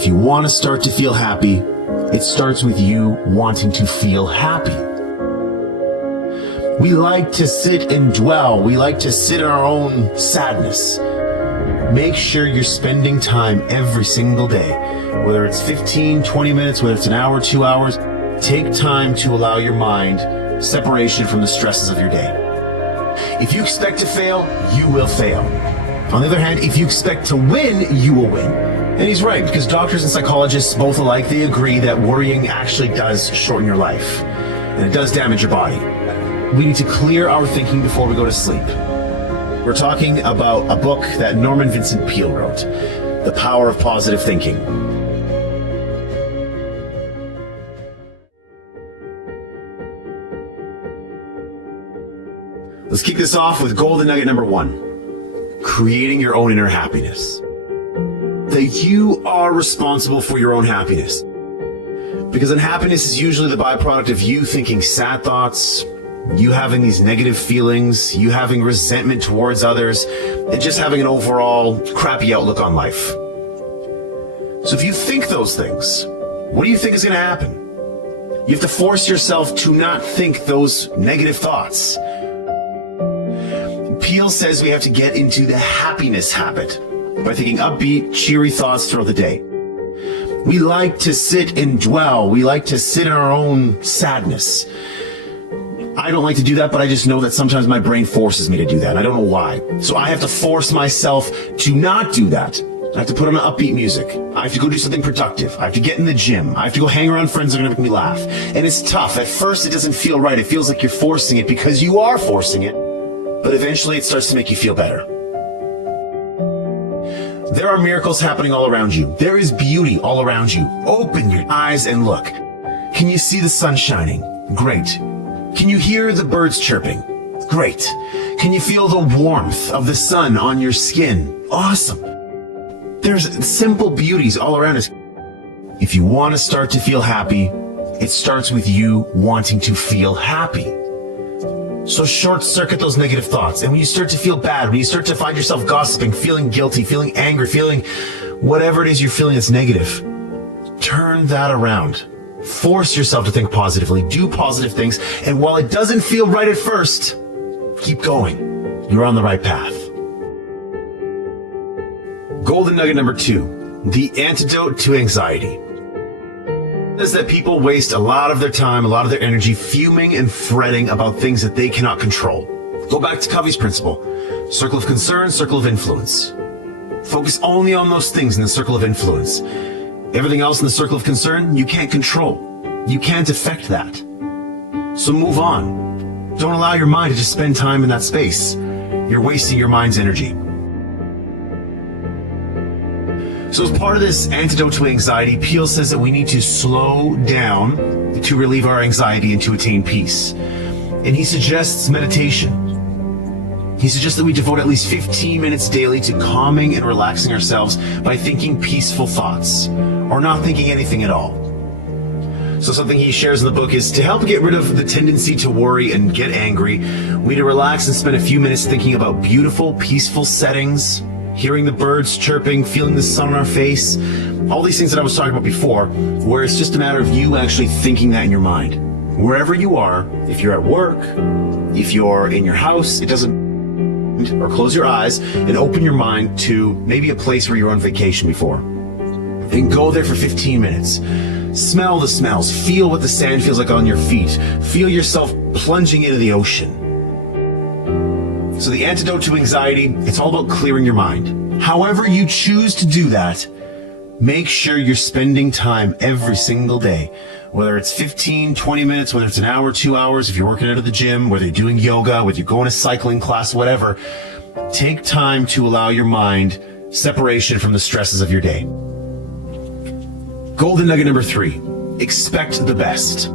If you want to start to feel happy, it starts with you wanting to feel happy. We like to sit and dwell. We like to sit in our own sadness. Make sure you're spending time every single day, whether it's 15, 20 minutes, whether it's an hour, 2 hours. Take time to allow your mind separation from the stresses of your day. If you expect to fail, you will fail. On the other hand, if you expect to win, you will win. And he's right, because doctors and psychologists both alike, they agree that worrying actually does shorten your life, and it does damage your body. We need to clear our thinking before we go to sleep. We're talking about a book that Norman Vincent Peale wrote, The Power of Positive Thinking. Let's kick this off with golden nugget number 1, creating your own inner happiness. That you are responsible for your own happiness. Because unhappiness is usually the byproduct of you thinking sad thoughts, you having these negative feelings, you having resentment towards others, and just having an overall crappy outlook on life. So if you think those things, what do you think is going to happen? You have to force yourself to not think those negative thoughts. Peale says we have to get into the happiness habit by thinking upbeat, cheery thoughts throughout the day. We like to sit and dwell. We like to sit in our own sadness. I don't like to do that, but I just know that sometimes my brain forces me to do that. I don't know why. So I have to force myself to not do that. I have to put on upbeat music. I have to go do something productive. I have to get in the gym. I have to go hang around friends that are going to make me laugh. And it's tough. At first, it doesn't feel right. It feels like you're forcing it because you are forcing it. But eventually, it starts to make you feel better. There are miracles happening all around you. There is beauty all around you. Open your eyes and look. Can you see the sun shining? Great. Can you hear the birds chirping? Great. Can you feel the warmth of the sun on your skin? Awesome. There's simple beauties all around us. If you want to start to feel happy, it starts with you wanting to feel happy. So short circuit those negative thoughts. And when you start to feel bad, when you start to find yourself gossiping, feeling guilty, feeling angry, feeling whatever it is you're feeling that's negative, turn that around. Force yourself to think positively, do positive things, and while it doesn't feel right at first, keep going. You're on the right path. Golden nugget number 2, the antidote to anxiety. Is that people waste a lot of their time, a lot of their energy fuming and fretting about things that they cannot control. Go back to Covey's principle. Circle of concern, circle of influence. Focus only on those things in the circle of influence. Everything else in the circle of concern, you can't control. You can't affect that. So move on. Don't allow your mind to just spend time in that space. You're wasting your mind's energy. So as part of this antidote to anxiety, Peale says that we need to slow down to relieve our anxiety and to attain peace. And he suggests meditation. He suggests that we devote at least 15 minutes daily to calming and relaxing ourselves by thinking peaceful thoughts, or not thinking anything at all. So something he shares in the book is to help get rid of the tendency to worry and get angry, we need to relax and spend a few minutes thinking about beautiful, peaceful settings, hearing the birds chirping, feeling the sun on our face, all these things that I was talking about before, where it's just a matter of you actually thinking that in your mind. Wherever you are, if you're at work, if you're in your house, it doesn't, or close your eyes and open your mind to maybe a place where you were on vacation before. And go there for 15 minutes. Smell the smells, feel what the sand feels like on your feet, feel yourself plunging into the ocean. So the antidote to anxiety, it's all about clearing your mind. However you choose to do that, make sure you're spending time every single day. Whether it's 15, 20 minutes, whether it's an hour, 2 hours, if you're working out of the gym, whether you're doing yoga, whether you're going to cycling class, whatever, take time to allow your mind separation from the stresses of your day. Golden nugget number 3, expect the best.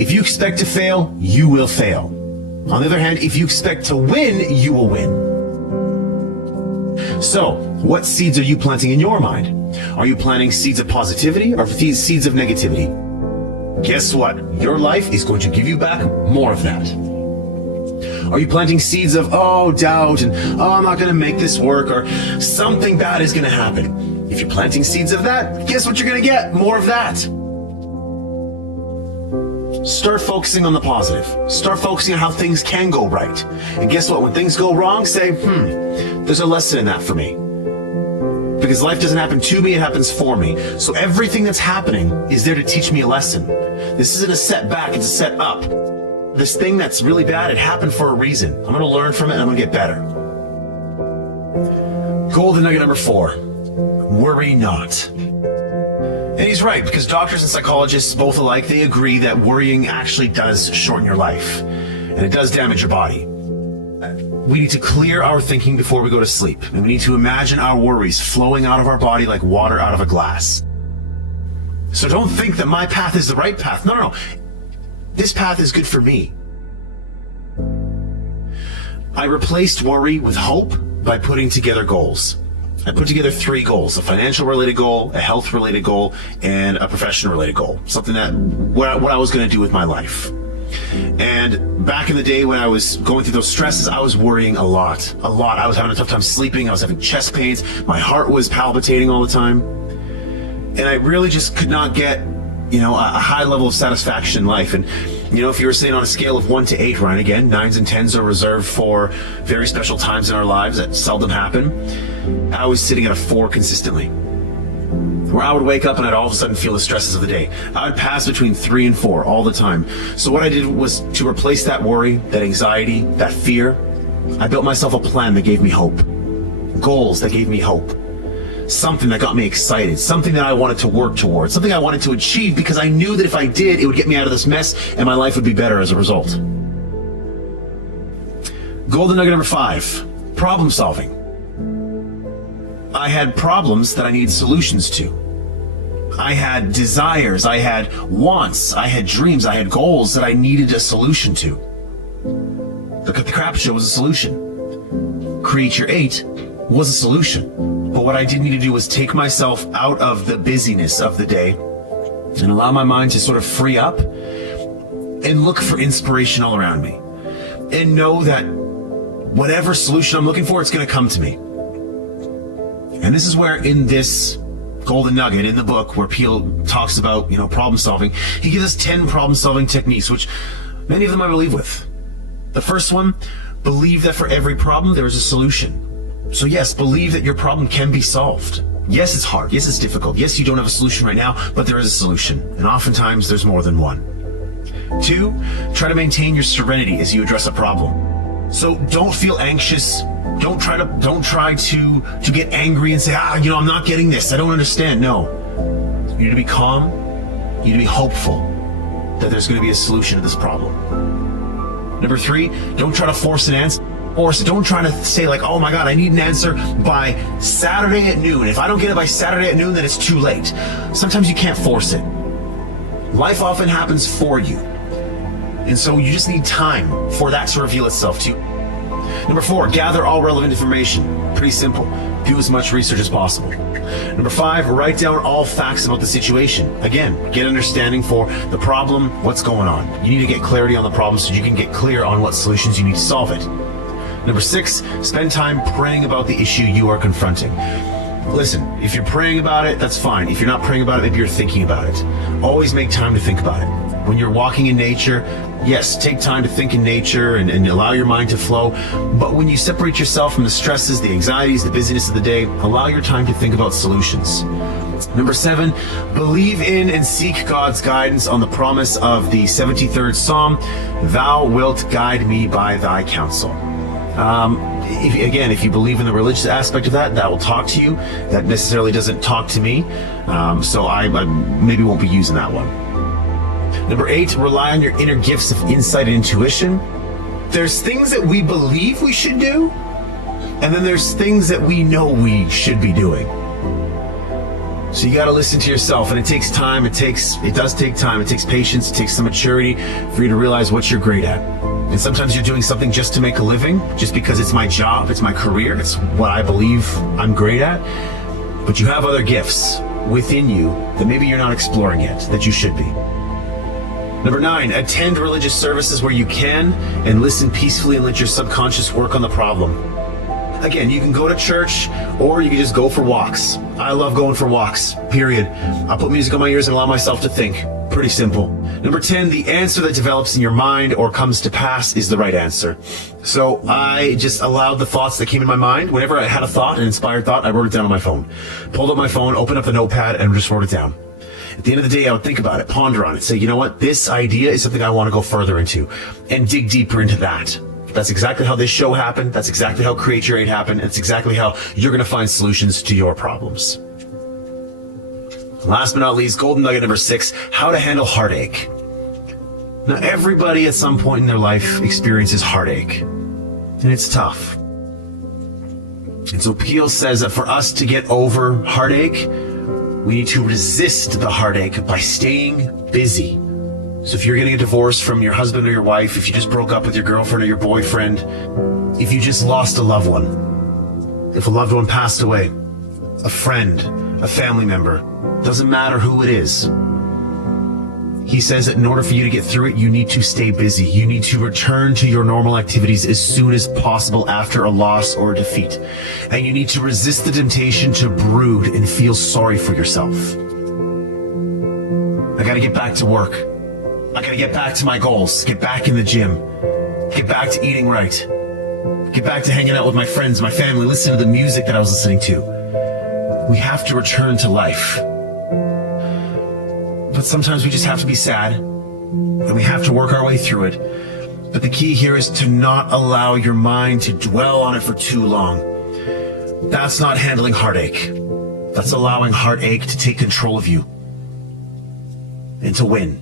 If you expect to fail, you will fail. On the other hand, if you expect to win, you will win. So, what seeds are you planting in your mind? Are you planting seeds of positivity or seeds of negativity? Guess what? Your life is going to give you back more of that. Are you planting seeds of, doubt and, I'm not going to make this work, or something bad is going to happen? If you're planting seeds of that, guess what you're going to get? More of that. Start focusing on the positive. Start focusing on how things can go right. And guess what? When things go wrong, say, there's a lesson in that for me. Because life doesn't happen to me, it happens for me. So everything that's happening is there to teach me a lesson. This isn't a setback, it's a set up. This thing that's really bad, it happened for a reason. I'm going to learn from it and I'm going to get better. Golden nugget number 4. Worry not. And he's right, because doctors and psychologists, both alike, they agree that worrying actually does shorten your life. And it does damage your body. We need to clear our thinking before we go to sleep. And we need to imagine our worries flowing out of our body like water out of a glass. So don't think that my path is the right path. No. This path is good for me. I replaced worry with hope by putting together goals. I put together 3 goals: a financial related goal, a health related goal, and a professional related goal. Something that what I was going to do with my life. And back in the day when I was going through those stresses, I was worrying a lot. I was having a tough time sleeping. I was having chest pains. My heart was palpitating all the time. And I really just could not get, a high level of satisfaction in life. And, if you were saying on a scale of 1 to 8, Ryan, again, 9s and 10s are reserved for very special times in our lives that seldom happen. I was sitting at a 4 consistently, where I would wake up and I'd all of a sudden feel the stresses of the day. I would pass between 3 and 4 all the time. So what I did was to replace that worry, that anxiety, that fear, I built myself a plan that gave me hope. Goals that gave me hope. Something that got me excited. Something that I wanted to work towards. Something I wanted to achieve because I knew that if I did, it would get me out of this mess and my life would be better as a result. Golden nugget number 5. Problem solving. I had problems that I needed solutions to. I had desires, I had wants, I had dreams, I had goals that I needed a solution to. The Cut the Crap Show was a solution. Create Your 8 was a solution. But what I did need to do was take myself out of the busyness of the day and allow my mind to sort of free up and look for inspiration all around me. And know that whatever solution I'm looking for, it's going to come to me. And this is where in this golden nugget in the book where Peel talks about, problem solving, he gives us 10 problem solving techniques, which many of them I believe with. The first one, believe that for every problem there is a solution. So yes, believe that your problem can be solved. Yes, it's hard. Yes, it's difficult. Yes, you don't have a solution right now, but there is a solution. And oftentimes there's more than one. 2, try to maintain your serenity as you address a problem. So don't feel anxious. Don't try to get angry and say, I'm not getting this. I don't understand. No. You need to be calm. You need to be hopeful that there's going to be a solution to this problem. Number 3, don't try to force an answer. Or don't try to say like, oh my God, I need an answer by Saturday at noon. If I don't get it by Saturday at noon, then it's too late. Sometimes you can't force it. Life often happens for you. And so you just need time for that to reveal itself to you. Number 4, gather all relevant information. Pretty simple. Do as much research as possible. Number 5, write down all facts about the situation. Again, get understanding for the problem, what's going on. You need to get clarity on the problem so you can get clear on what solutions you need to solve it. Number 6, spend time praying about the issue you are confronting. Listen, if you're praying about it, that's fine. If you're not praying about it, maybe you're thinking about it. Always make time to think about it. When you're walking in nature, yes, take time to think in nature and allow your mind to flow. But when you separate yourself from the stresses, the anxieties, the busyness of the day, allow your time to think about solutions. Number 7, believe in and seek God's guidance on the promise of the 73rd Psalm, "Thou wilt guide me by thy counsel." If you believe in the religious aspect of that, that will talk to you. That necessarily doesn't talk to me, so I maybe won't be using that one. Number 8, rely on your inner gifts of insight and intuition. There's things that we believe we should do, and then there's things that we know we should be doing. So you got to listen to yourself, and it takes time. It does take time. It takes patience. It takes some maturity for you to realize what you're great at. And sometimes you're doing something just to make a living, just because it's my job, it's my career, it's what I believe I'm great at. But you have other gifts within you that maybe you're not exploring yet, that you should be. Number 9, attend religious services where you can and listen peacefully and let your subconscious work on the problem. Again, you can go to church or you can just go for walks. I love going for walks, period. I put music on my ears and allow myself to think. Pretty simple. Number 10, the answer that develops in your mind or comes to pass is the right answer. So I just allowed the thoughts that came in my mind. Whenever I had a thought, an inspired thought, I wrote it down on my phone. Pulled up my phone, opened up the notepad, and just wrote it down. At the end of the day, I would think about it, ponder on it, say, you know what, this idea is something I want to go further into and dig deeper into that. That's exactly how this show happened. That's exactly how Create Your 8 happened. It's exactly how you're going to find solutions to your problems. Last but not least, golden nugget number 6, how to handle heartache. Now, everybody at some point in their life experiences heartache, and it's tough. And so Peel says that for us to get over heartache, we need to resist the heartache by staying busy. So if you're getting a divorce from your husband or your wife, if you just broke up with your girlfriend or your boyfriend, if you just lost a loved one, if a loved one passed away, a friend, a family member, doesn't matter who it is. He says that in order for you to get through it, you need to stay busy. You need to return to your normal activities as soon as possible after a loss or a defeat. And you need to resist the temptation to brood and feel sorry for yourself. I gotta get back to work. I gotta get back to my goals, get back in the gym, get back to eating right, get back to hanging out with my friends, my family, listening to the music that I was listening to. We have to return to life. But sometimes we just have to be sad, and we have to work our way through it. But the key here is to not allow your mind to dwell on it for too long. That's not handling heartache. That's allowing heartache to take control of you and to win.